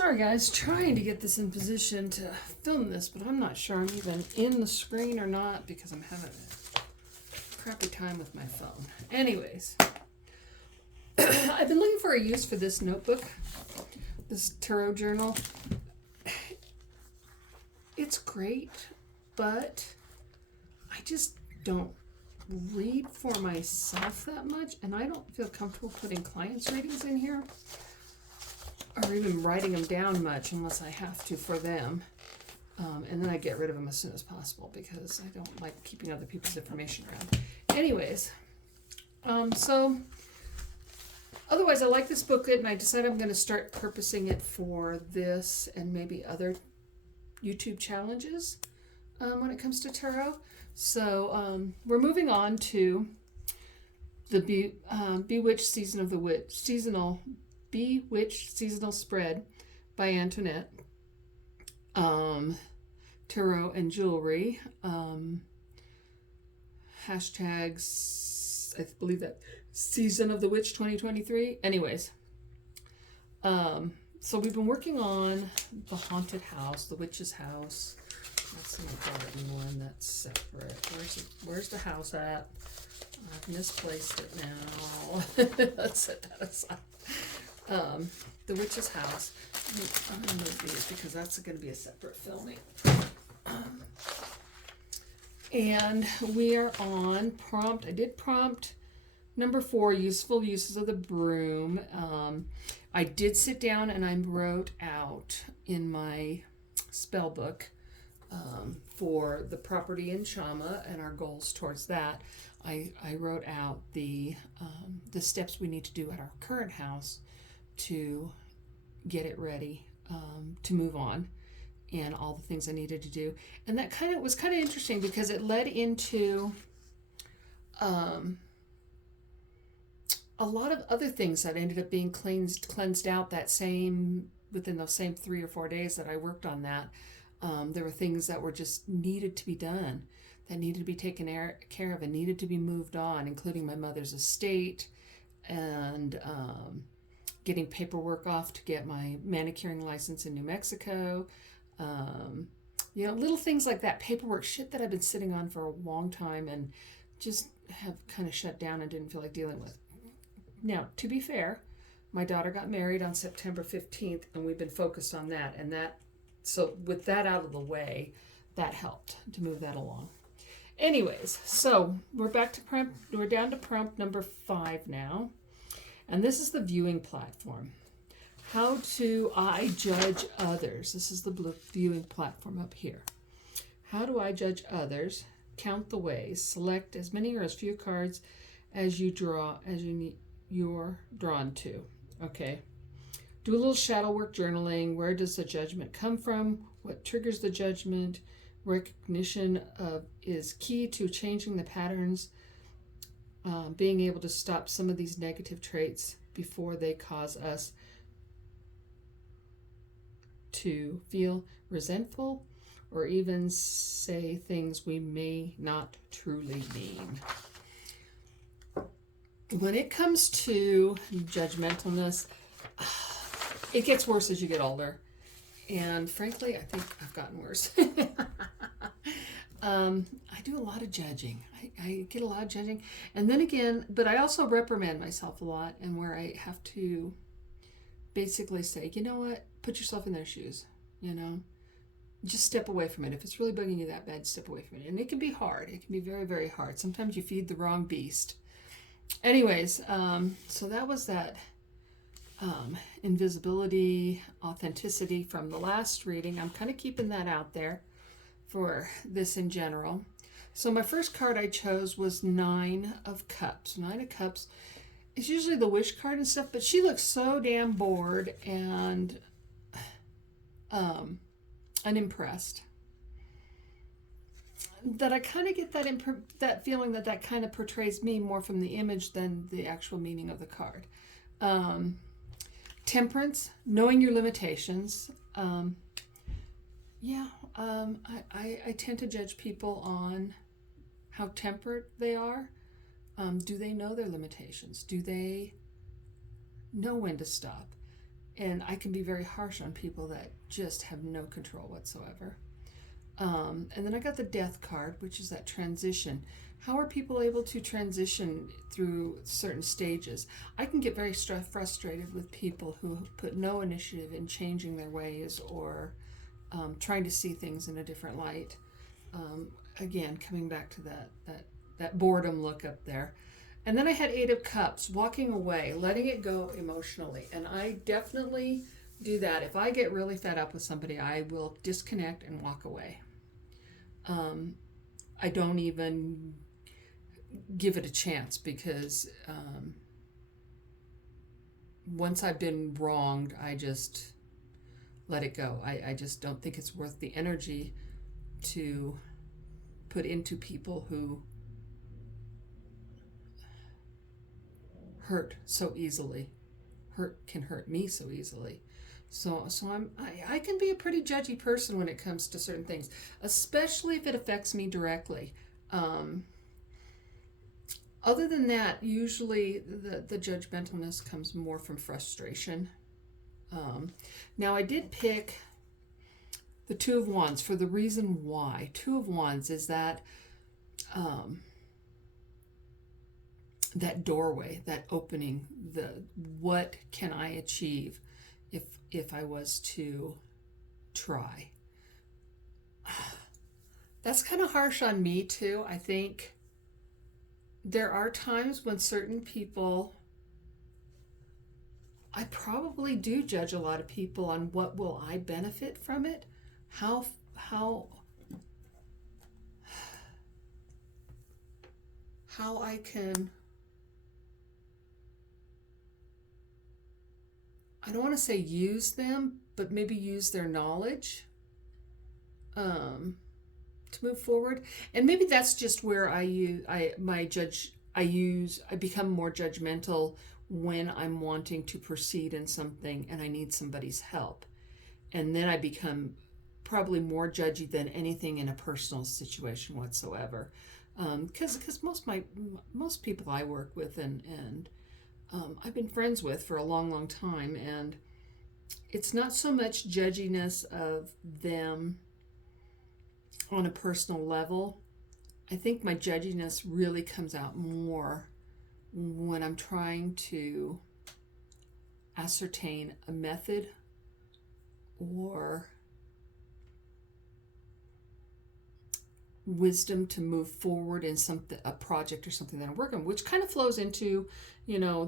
Sorry guys, trying to get this in position to film this, but I'm not sure I'm even in the screen or not because I'm having a crappy time with my phone. Anyways, I've been looking for a use for this notebook, this tarot journal. It's great, but I just don't read for myself that much, and I don't feel comfortable putting clients' readings in here or even writing them down much unless I have to for them. And then I get rid of them as soon as possible because I don't like keeping other people's information around. Anyways, so otherwise I like this booklet, and I decided I'm going to start purposing it for this and maybe other YouTube challenges when it comes to tarot. So we're moving on to the Bewitched Season of the Witch, Bewitched Seasonal Spread by Antoinette. Tarot and jewelry. Hashtags, I believe that Season of the Witch 2023. Anyways, so we've been working on the haunted house, the witch's house. That's the garden one. That's separate. Where's the house at? I've misplaced it now. Let's set that aside. The witch's house. I'm going to move these because that's going to be a separate filming. And we are on prompt. I did prompt number 4, useful uses of the broom. I did sit down and I wrote out in my spell book for the property in Chama and our goals towards that. I wrote out the steps we need to do at our current house to get it ready to move on, and all the things I needed to do. And that was kind of interesting because it led into a lot of other things that ended up being cleansed out within those same 3 or 4 days that I worked on that. There were things that were just needed to be done, that needed to be taken care of and needed to be moved on, including my mother's estate and getting paperwork off to get my manicuring license in New Mexico. Little things like that, paperwork, shit that I've been sitting on for a long time and just have kind of shut down and didn't feel like dealing with. Now, to be fair, my daughter got married on September 15th, and we've been focused on that. So with that out of the way, that helped to move that along. Anyways, so we're down to prompt number 5 now. And this is the viewing platform. How do I judge others? This is the blue viewing platform up here. How do I judge others? Count the ways. Select as many or as few cards as you're drawn to. Okay. Do a little shadow work journaling. Where does the judgment come from? What triggers the judgment? Recognition is key to changing the patterns. Being able to stop some of these negative traits before they cause us to feel resentful or even say things we may not truly mean. When it comes to judgmentalness, it gets worse as you get older. And frankly, I think I've gotten worse. I do a lot of judging. I get a lot of judging. And then again, but I also reprimand myself a lot, and where I have to basically say, you know what, put yourself in their shoes, just step away from it. If it's really bugging you that bad, step away from it. And it can be hard. It can be very, very hard. Sometimes you feed the wrong beast. Anyways, so that was that invisibility, authenticity from the last reading. I'm kind of keeping that out there for this in general. So my first card I chose was 9 of Cups. 9 of Cups is usually the wish card and stuff, but she looks so damn bored and unimpressed that I kind of get that feeling that kind of portrays me more from the image than the actual meaning of the card. Temperance, knowing your limitations. I tend to judge people on how temperate they are. Do they know their limitations? Do they know when to stop? and I can be very harsh on people that just have no control whatsoever. And then I got the death card, which is that transition. How are people able to transition through certain stages? I can get very frustrated with people who put no initiative in changing their ways or trying to see things in a different light. Again, coming back to that boredom look up there. And then I had 8 of Cups, walking away, letting it go emotionally. And I definitely do that. If I get really fed up with somebody, I will disconnect and walk away. I don't even give it a chance because once I've been wronged, I just let it go. I just don't think it's worth the energy to put into people who hurt so easily. Can hurt me so easily. So I can be a pretty judgy person when it comes to certain things, especially if it affects me directly. Other than that, usually the judgmentalness comes more from frustration. Now I did pick the 2 of Wands for the reason why. 2 of Wands is that that doorway, that opening, what can I achieve if I was to try. That's kind of harsh on me too. I think there are times when certain people, I probably do judge a lot of people on what will I benefit from it, how I can, I don't want to say use them, but maybe use their knowledge to move forward. And maybe that's just where I become more judgmental when I'm wanting to proceed in something and I need somebody's help. And then I become probably more judgy than anything in a personal situation whatsoever. Because most people I work with and I've been friends with for a long, long time, and it's not so much judginess of them on a personal level. I think my judginess really comes out more when I'm trying to ascertain a method or wisdom to move forward in a project or something that I'm working on, which kind of flows into,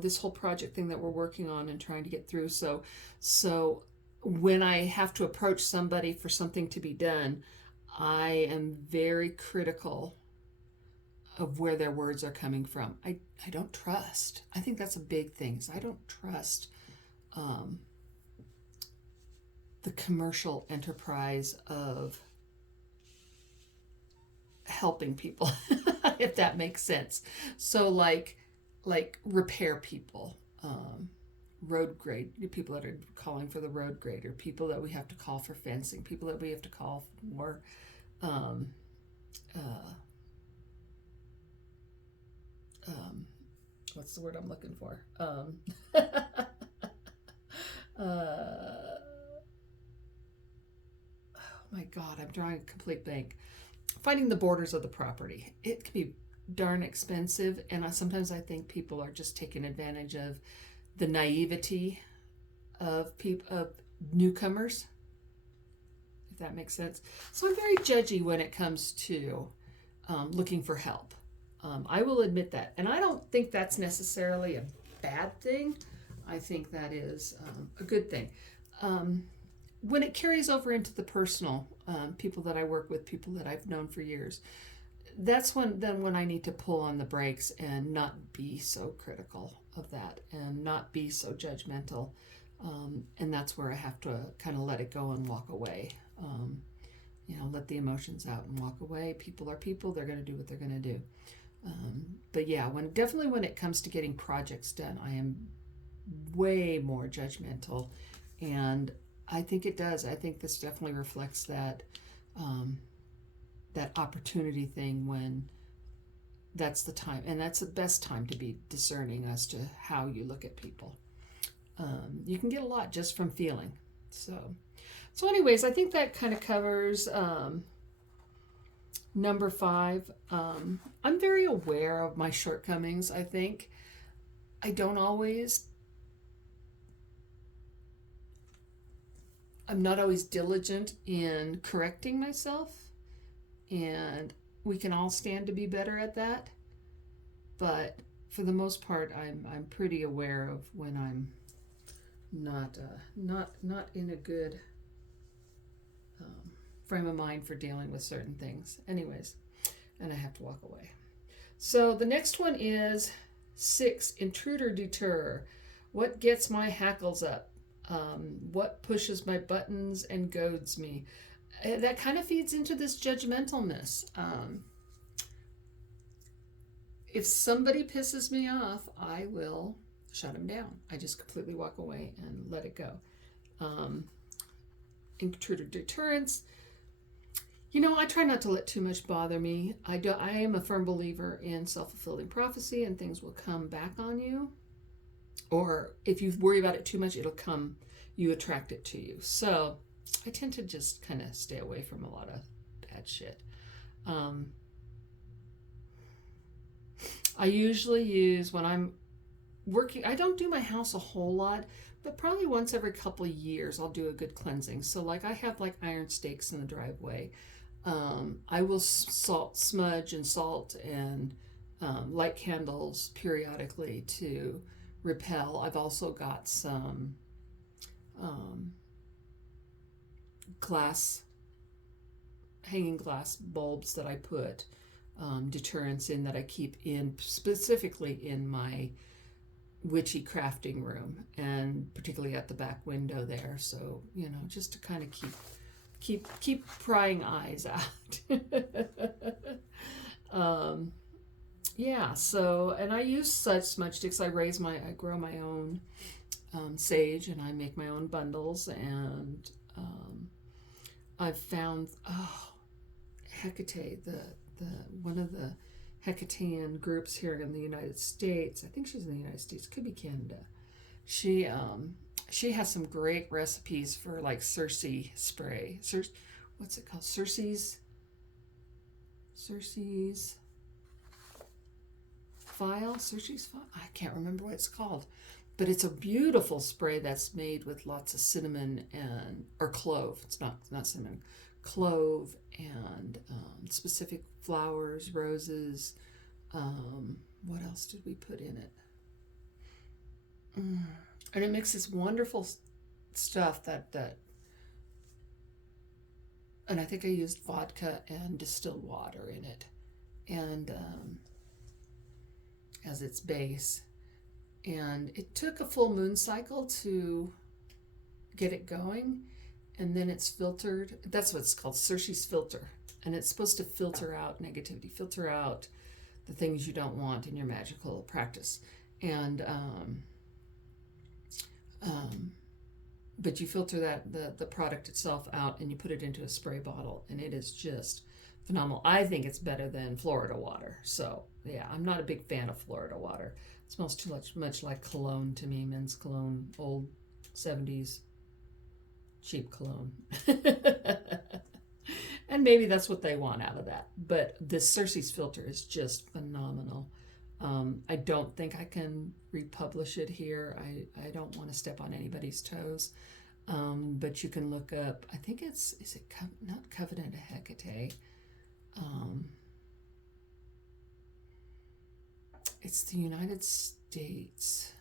this whole project thing that we're working on and trying to get through. So when I have to approach somebody for something to be done, I am very critical of where their words are coming from. I don't trust. I think that's a big thing. I don't trust the commercial enterprise of helping people, if that makes sense. So like repair people, road grade people that are calling for the road grader, people that we have to call for fencing, people that we have to call for what's the word I'm looking for? Oh my God, I'm drawing a complete blank. Finding the borders of the property. It can be darn expensive, and sometimes I think people are just taking advantage of the naivety of newcomers, if that makes sense. So I'm very judgy when it comes to looking for help. I will admit that, and I don't think that's necessarily a bad thing. I think that is a good thing. When it carries over into the personal, people that I work with, people that I've known for years, that's when I need to pull on the brakes and not be so critical of that and not be so judgmental. And that's where I have to kind of let it go and walk away. Let the emotions out and walk away. People are people. They're going to do what they're going to do. But yeah, when it comes to getting projects done, I am way more judgmental, and I think it does. I think this definitely reflects that that opportunity thing, when that's the time, and that's the best time to be discerning as to how you look at people. You can get a lot just from feeling. So anyways, I think that kind of covers number 5. I'm very aware of my shortcomings, I think. I don't always, I'm not always diligent in correcting myself, and we can all stand to be better at that. But for the most part, I'm pretty aware of when I'm not in a good frame of mind for dealing with certain things. Anyways, and I have to walk away. So the next one is 6, intruder deter. What gets my hackles up? What pushes my buttons and goads me? That kind of feeds into this judgmentalness. If somebody pisses me off, I will shut them down. I just completely walk away and let it go. Intruder deterrence. I try not to let too much bother me. I am a firm believer in self-fulfilling prophecy, and things will come back on you. Or if you worry about it too much, it'll come, you attract it to you. So I tend to just kind of stay away from a lot of bad shit. I usually use, when I'm working, I don't do my house a whole lot, but probably once every couple of years I'll do a good cleansing. So like I have like iron stakes in the driveway. I will smudge and salt and light candles periodically to repel. I've also got some hanging glass bulbs that I put deterrents in, that I keep in specifically in my witchy crafting room, and particularly at the back window there. So just to kind of keep prying eyes out. So, and I use such smudge sticks. I grow my own sage, and I make my own bundles, and I've found Hecate, the one of the Hecatean groups here in the United States. I think she's in the United States, could be Canada. She has some great recipes for like Circe spray. What's it called? Circe's file. I can't remember what it's called, but it's a beautiful spray that's made with lots of cinnamon or clove. It's not cinnamon, clove and specific flowers, roses. What else did we put in it? And it makes this wonderful stuff that and I think I used vodka and distilled water in it, and as its base. And it took a full moon cycle to get it going, and then it's filtered. That's what it's called, Circe's filter. And it's supposed to filter out negativity, filter out the things you don't want in your magical practice. And but you filter the product itself out, and you put it into a spray bottle, and it is just phenomenal. I think it's better than Florida water. So yeah, I'm not a big fan of Florida water. It smells too much like cologne to me, men's cologne, old 70s cheap cologne. And maybe that's what they want out of that. But this Circe's filter is just phenomenal. I don't think I can republish it here. I don't want to step on anybody's toes. But you can look up, I think is it not Covenant of Hecate? It's the United States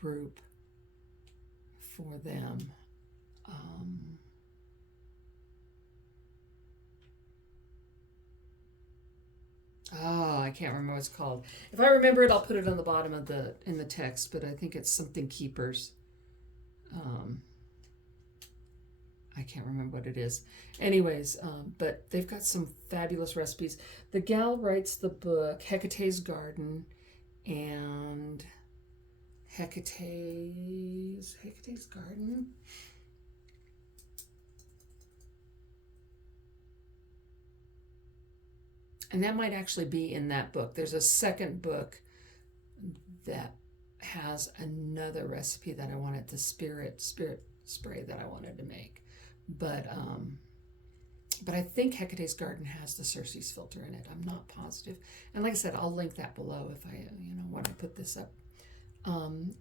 group for them. I can't remember what it's called. If I remember it, I'll put it on the bottom of in the text, but I think it's something Keepers. I can't remember what it is. Anyways, but they've got some fabulous recipes. The gal writes the book, Hecate's Garden, and Hecate's Garden. And that might actually be in that book. There's a second book that has another recipe that I wanted, the spirit spray that I wanted to make. But I think Hecate's Garden has the Cersei's filter in it. I'm not positive. And like I said, I'll link that below if I, when I put this up.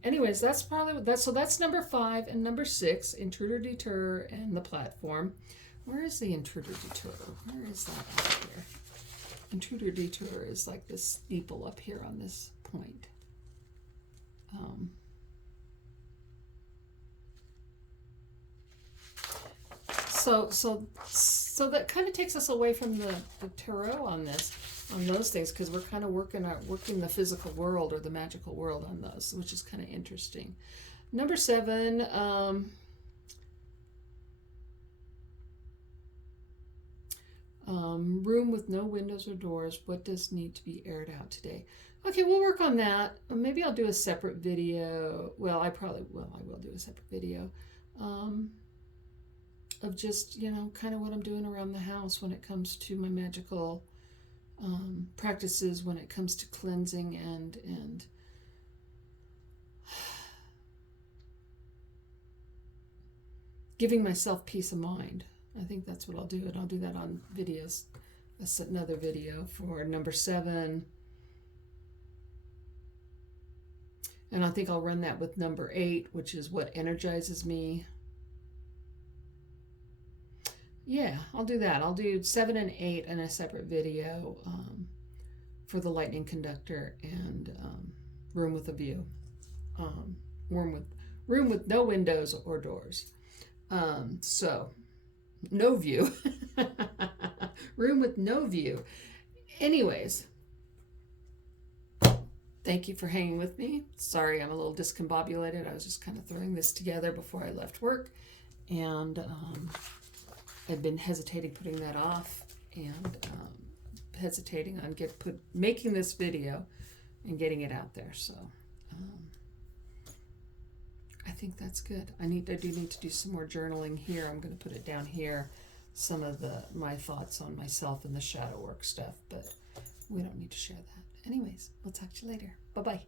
Anyways, that's probably that. So that's number 5 and number 6, Intruder Deter and the Platform. Where is the Intruder Deter? Where is that up here? Intruder Deter is like this steeple up here on this point. So that kind of takes us away from the tarot on those things, because we're kind of working the physical world or the magical world on those, which is kind of interesting. Number 7, room with no windows or doors. What does need to be aired out today? Okay, we'll work on that. Maybe I'll do a separate video. Well, I will do a separate video of just, kind of what I'm doing around the house when it comes to my magical practices, when it comes to cleansing and giving myself peace of mind. I think that's what I'll do, and I'll do that on videos. That's another video for number 7. And I think I'll run that with number 8, which is what energizes me. Yeah, I'll do that. I'll do 7 and 8 in a separate video for the lightning conductor and room with a view. Room with no windows or doors. So no view. Room with no view. Anyways, thank you for hanging with me. Sorry, I'm a little discombobulated. I was just kind of throwing this together before I left work, and I've been hesitating putting that off, and hesitating on making this video and getting it out there. So I think that's good. I do need to do some more journaling here. I'm going to put it down here, some of my thoughts on myself and the shadow work stuff, but we don't need to share that. Anyways, we'll talk to you later. Bye-bye.